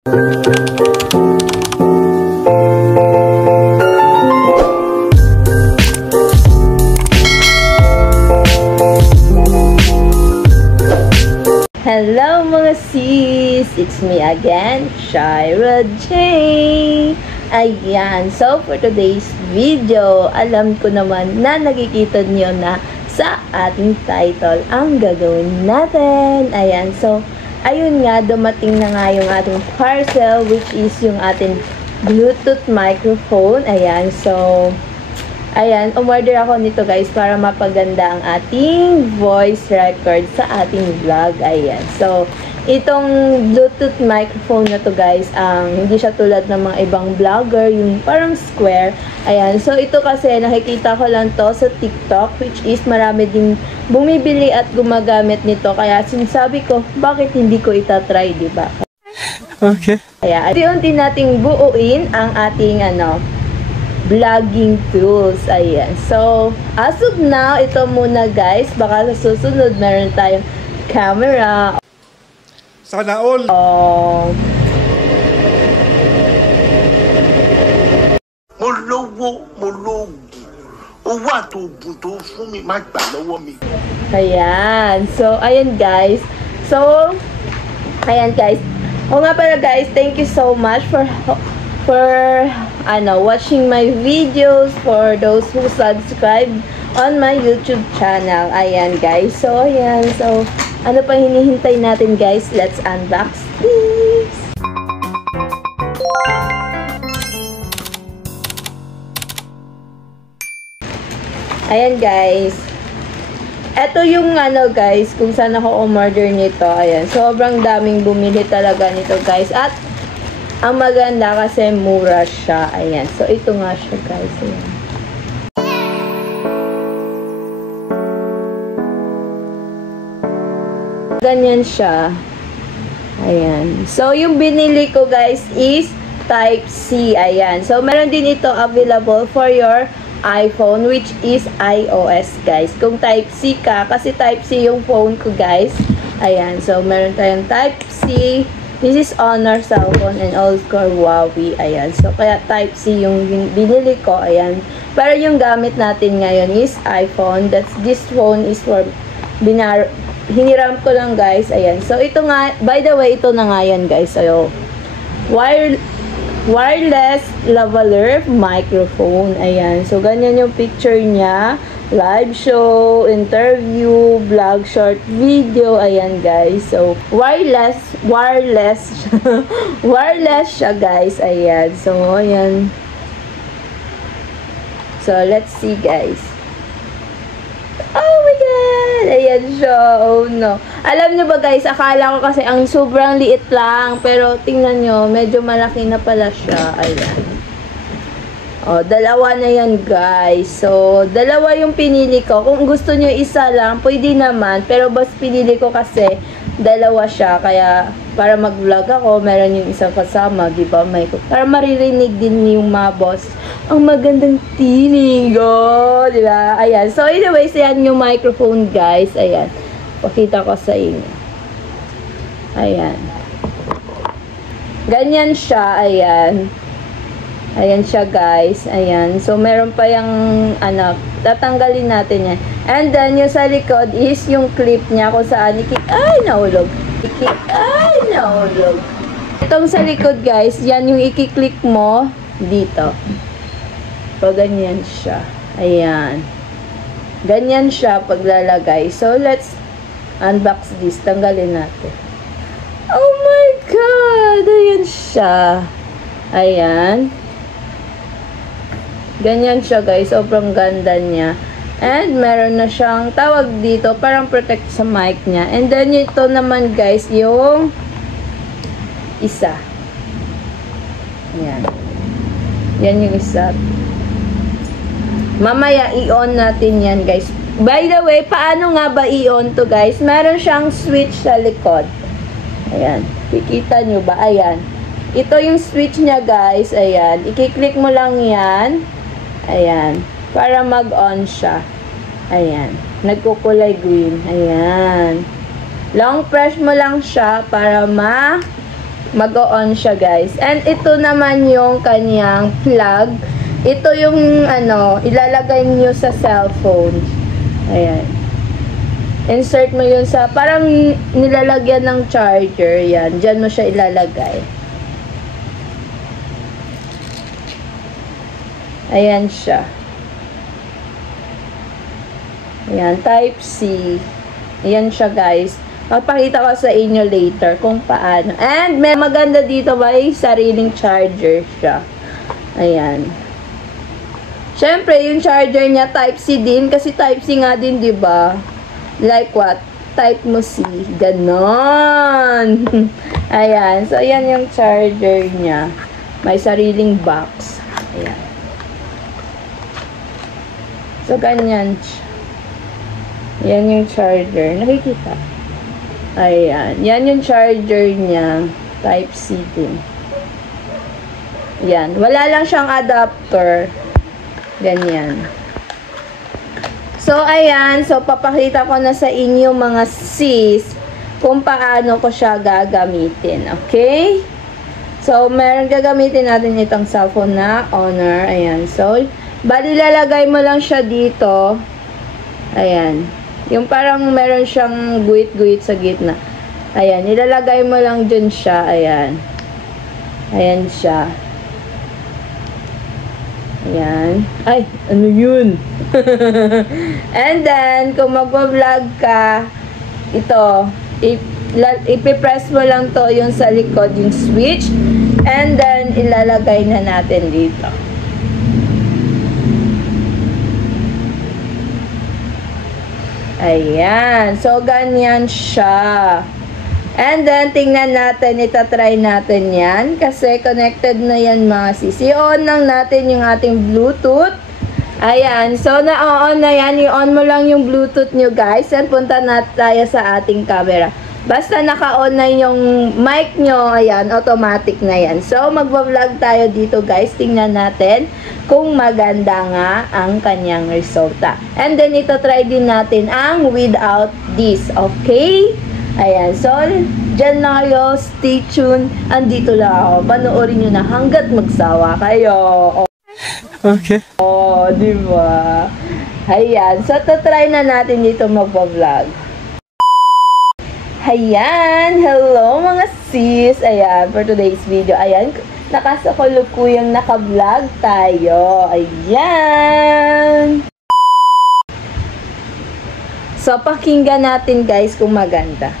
Hello mga sis! It's me again, Shira J. Ayan, so for today's video, alam ko naman na nakikita niyo na sa ating title ang gagawin natin. Ayan, so ayun nga, dumating na nga yung ating parcel, which is yung ating Bluetooth microphone. Ayan, so ayan, umorder ako nito guys para mapaganda ang ating voice record sa ating vlog. Ayan, so itong Bluetooth microphone na to guys, hindi siya tulad ng mga ibang vlogger, yung parang square. Ayan, so ito kasi nakikita ko lang to sa TikTok, which is marami ding bumibili at gumagamit nito. Kaya sinasabi ko, bakit hindi ko itatry, diba? Okay. Kaya unti-unti nating buuin ang ating vlogging tools. Ayan. So, as of now, ito muna guys. Baka sa susunod, meron tayong camera. Sana all! Mologi. O wà tó bùn tó fún mi, má gbà lọ́wọ́ mi. Ayan. So, ayan guys. So, ayan guys. O nga pala guys, thank you so much for watching my videos, for those who subscribe on my YouTube channel. Ayan guys. So ayan, so ano pa hinihintay natin guys? Let's unbox this. Ayan guys. Ito yung guys, kung saan ako umorder nito. Ayan, sobrang daming bumili talaga nito guys. At ang maganda kasi mura siya. Ayan. So, ito nga siya guys. Ayan. Ganyan siya. Ayan. So, yung binili ko guys is Type-C. Ayan. So, meron din ito available for your iPhone, which is iOS guys. Kung Type-C ka, kasi Type-C yung phone ko guys. Ayan. So, meron tayong Type-C. This is Honor cellphone and all-core Huawei. Ayan. So, kaya Type-C yung binili ko. Ayan. Pero yung gamit natin ngayon is iPhone. This phone is for hiniram ko lang guys. Ayan. So, ito nga, by the way, ito na nga yan guys. So, wireless lavalier microphone. Ayan. So, ganyan yung picture niya. Live show, interview, vlog, short video. Ayan guys. So, wireless siya guys. Ayan. So, ayan. So, let's see guys. Oh my God! Ayan siya. Oh no. Alam nyo ba guys, akala ko kasi ang sobrang liit lang. Pero tingnan nyo, medyo malaki na pala siya. Ayan. Oh, dalawa na yan guys. So, dalawa yung pinili ko. Kung gusto nyo isa lang, pwede naman. Pero bas pinili ko kasi dalawa siya. Kaya, para mag-vlog ako, meron yung isang kasama, diba? Para maririnig din yung mga boss. Ang magandang tinig, oh, diba? Ayan. So, anyways, yan yung microphone guys. Ayan. Pakita ko sa inyo. Ayan. Ganyan siya. Ayan. Ayan siya guys. Ayan. So, meron pa yung tatanggalin natin yan. And then, yung sa likod is yung clip niya kung saan ay, nahulog. Ay, nahulog. Itong sa likod guys, yan yung ikiklik mo dito. Pag ganyan siya. Ayan. Ganyan siya paglalagay. So, let's unbox this. Tanggalin natin. Oh my God! Ayan siya. Ayan. Ganyan siya guys, sobrang ganda niya. And meron na siyang tawag dito, parang protect sa mic niya. And then ito naman guys, yung isa. Ayan. Yan yung isa. Mamaya i-on natin yan guys. By the way, paano nga ba i-on to guys? Meron siyang switch sa likod. Ayan. Kikita nyo ba? Ayan. Ito yung switch niya guys. Ayan. I-click mo lang yan. Ayan. Para mag-on siya. Ayan. Nagkukulay green. Ayan. Long press mo lang siya para mag-on siya, guys. And ito naman yung kanyang plug. Ito yung ilalagay niyo sa cellphone. Ayan. Insert mo yun sa, parang nilalagyan ng charger. Yan, dyan mo siya ilalagay. Ayan siya. Ayan, type C. Ayan siya, guys. Papakita ko sa inyo later kung paano. And may maganda dito, may sariling charger siya. Ayan. Siyempre, yung charger niya type C din kasi type C nga din, 'di ba? Like what? Type mo C. Ganon. Ayan. So, ayan yung charger niya. May sariling box. Ayan. So, ganyan siya. Yan yung charger. Nakikita? Ayan. Yan yung charger niya. Type C din. Yan. Wala lang siyang adapter. Ganyan. So, ayan. So, papakita ko na sa inyo mga sis kung paano ko siya gagamitin. Okay? So, gagamitin natin itong cellphone na Honor. Ayan. So, bali lalagay mo lang siya dito. Ayan. Yung parang meron siyang guhit-guhit sa gitna. Ayan. Ilalagay mo lang dun siya. Ayan. Ayan siya. Ayan. Ay, ano yun? And then, kung magpa-vlog ka, ito, ipipress mo lang to yung sa likod, yung switch. And then, ilalagay na natin dito. Ayan. So, ganyan siya. And then, tingnan natin, itatry natin yan. Kasi, connected na yan mga sis. I-on lang natin yung ating Bluetooth. Ayan. So, na-on na yan. I-on mo lang yung Bluetooth nyo, guys. And punta na tayo sa ating camera. Basta naka-on na yung mic nyo, ayan, automatic na yan. So, magbablog tayo dito, guys. Tingnan natin kung maganda nga ang kanyang resulta. And then, itatry din natin ang without this. Okay? Ayan, so, dyan na kayo, stay tuned, andito lang ako, panoorin nyo na hanggat magsawa kayo. Okay. Oh, diba? Ayan, so, tatry na natin dito magpa-vlog. Ayan, hello mga sis, ayan, for today's video, ayan, nakasakulukuyang naka-vlog tayo, ayan. So, pakinggan natin guys kung maganda.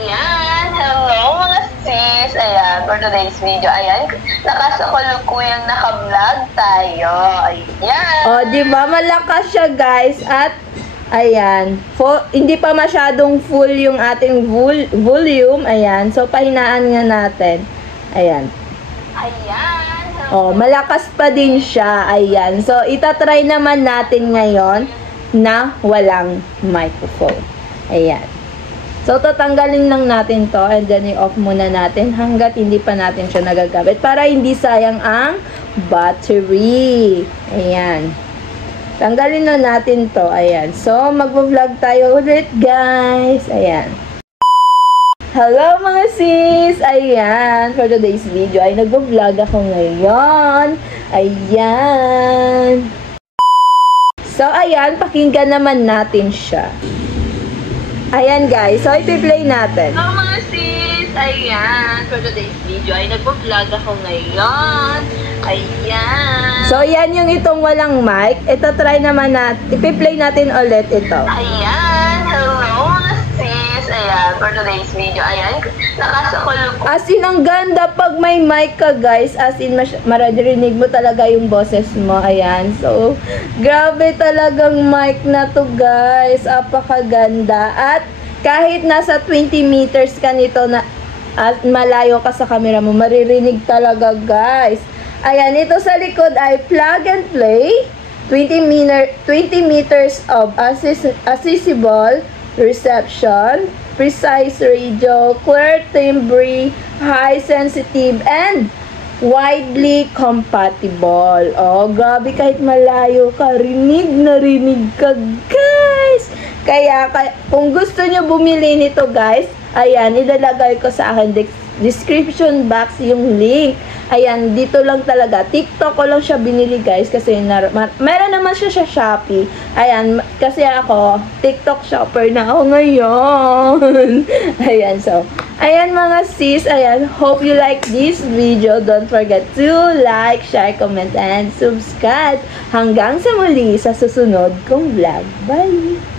Ayan, hello mga sis. Ayan, for today's video, ayan, nakasakulukuyang naka-vlog tayo. Ayan. O, diba? Malakas siya guys. At, ayan, hindi pa masyadong full yung ating volume. Ayan, so pahinaan nga natin. Ayan. Ayan. O, malakas pa din siya. Ayan, so itatry naman natin ngayon na walang microphone. Ayan. So, tatanggalin lang natin to and then i-off muna natin hanggat hindi pa natin siya nagagamit para hindi sayang ang battery. Ayan. Tanggalin na natin to. Ayan. So, magvo-vlog tayo ulit, guys. Ayan. Hello, mga sis! Ayan. For today's video ay nagvo-vlog ako ngayon. Ayan. So, ayan, pakinggan naman natin siya. Ayan, guys. So, ipi-play natin. Hello mga sis! Ayan, for today's video ay nagpo-vlog ako ngayon. Ayan. So, yan yung itong walang mic. Ito, try naman natin. Ipi-play natin ulit ito. Ayan, hello mga sis! Ayan, for today's video, ayan, nakasakulukuyang. As in, ang ganda pag may mic ka, guys. As in, maririnig mo talaga yung boses mo. Ayan. So, grabe talagang mic na to, guys. Apakaganda. At, kahit nasa 20 meters ka nito na at malayo ka sa camera mo, maririnig talaga, guys. Ayan, ito sa likod ay plug and play. 20 meters of accessible reception, precise radio, clear timbre, high sensitive, and widely compatible. Oh, grabe, kahit malayo ka, rinig na rinig ka, guys. Kaya kung gusto nyo bumili nito, guys, ayan, ilalagay ko sa akin description box yung link. Ayan, dito lang talaga. TikTok ko lang siya binili guys kasi meron naman siya sa Shopee. Ayan, kasi ako, TikTok shopper na ako ngayon. Ayan, so, ayan mga sis, ayan, hope you like this video. Don't forget to like, share, comment, and subscribe. Hanggang sa muli sa susunod kong vlog. Bye!